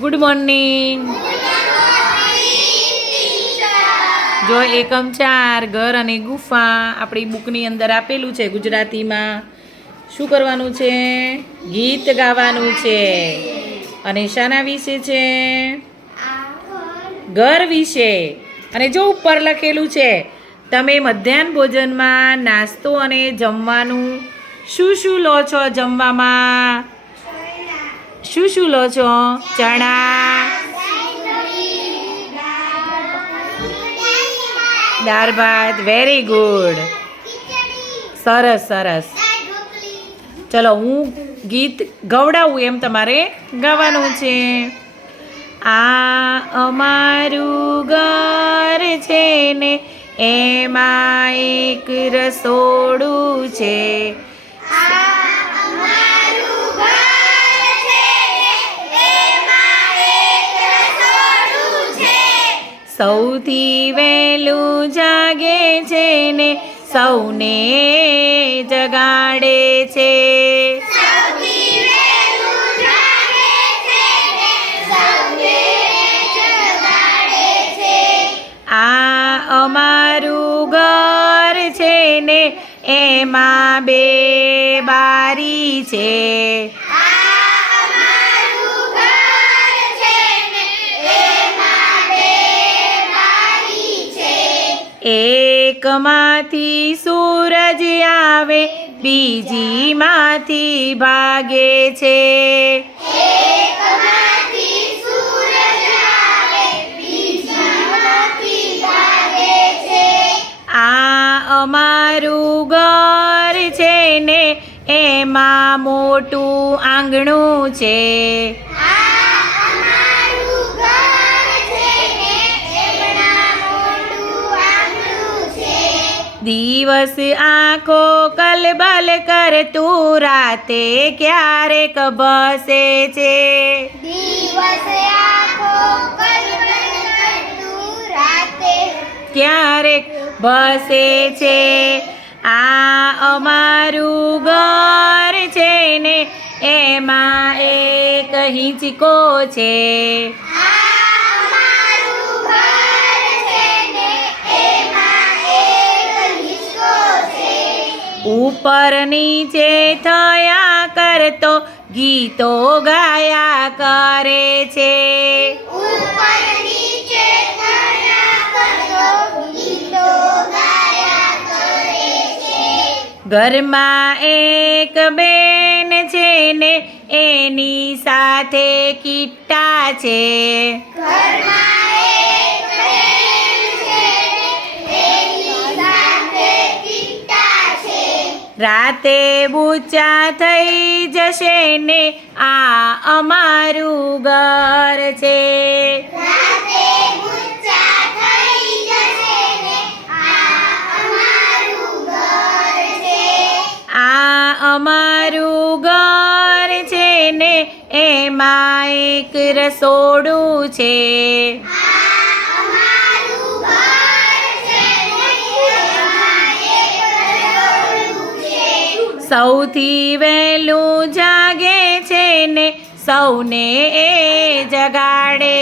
Good morning જો એકમ ચાર, ઘર અને ગુફા આપણી બુકની અંદર આપેલું છે ગુજરાતીમાં. શું કરવાનું છે? ગીત ગાવાનું છે. અને શાના વિશે છે? ઘર વિશે. અને જો ઉપર લખેલું છે, તમે મધ્યાહન ભોજનમાં નાસ્તો અને જમવાનું શું શું લો છો જમવામાં? શું શું લો છો? ચણા. દાળ ભાત. વેરી ગુડ સરસ સરસ. ચલો, હું ગીત ગવડાવું એમ તમારે ગાવાનું છે. આ અમારું ઘર છે ને, એમાં એક રસોડું છે. સૌથી વહેલું જાગે છે ને સૌને જગાડે છે. આ અમારું ઘર છે ને એમાં બે બારી છે. એકમાંથી સૂરજ આવે બીજીમાંથી ભાગે છે. આ અમારું ઘર છે ને એમાં મોટું આંગણું છે. દિવસ આંખો કલબલ કરતું રાતે ક્યારેક બસે છે. દિવસ આખો કલબલ કરતું રાતે ક્યારેક બસે છે. આ અમારું ઘર છે ને એમાં એક હિંચકો છે. ઉપર નીચે થયા કરતો ગીતો ગાયા કરે છે. ઘરમાં એક બેન છે ને એની સાથે કિટ્ટા છે. ઘરમાં રાતે બૂચા થઈ જશે ને આ અમારું ઘર છે. થઈ જશે ને આ અમારું ઘર છે. આ અમારું ઘર છે ને એમાં એક રસોડું છે. સૌથી વહેલું જાગે છે ને સૌને એ જગાડે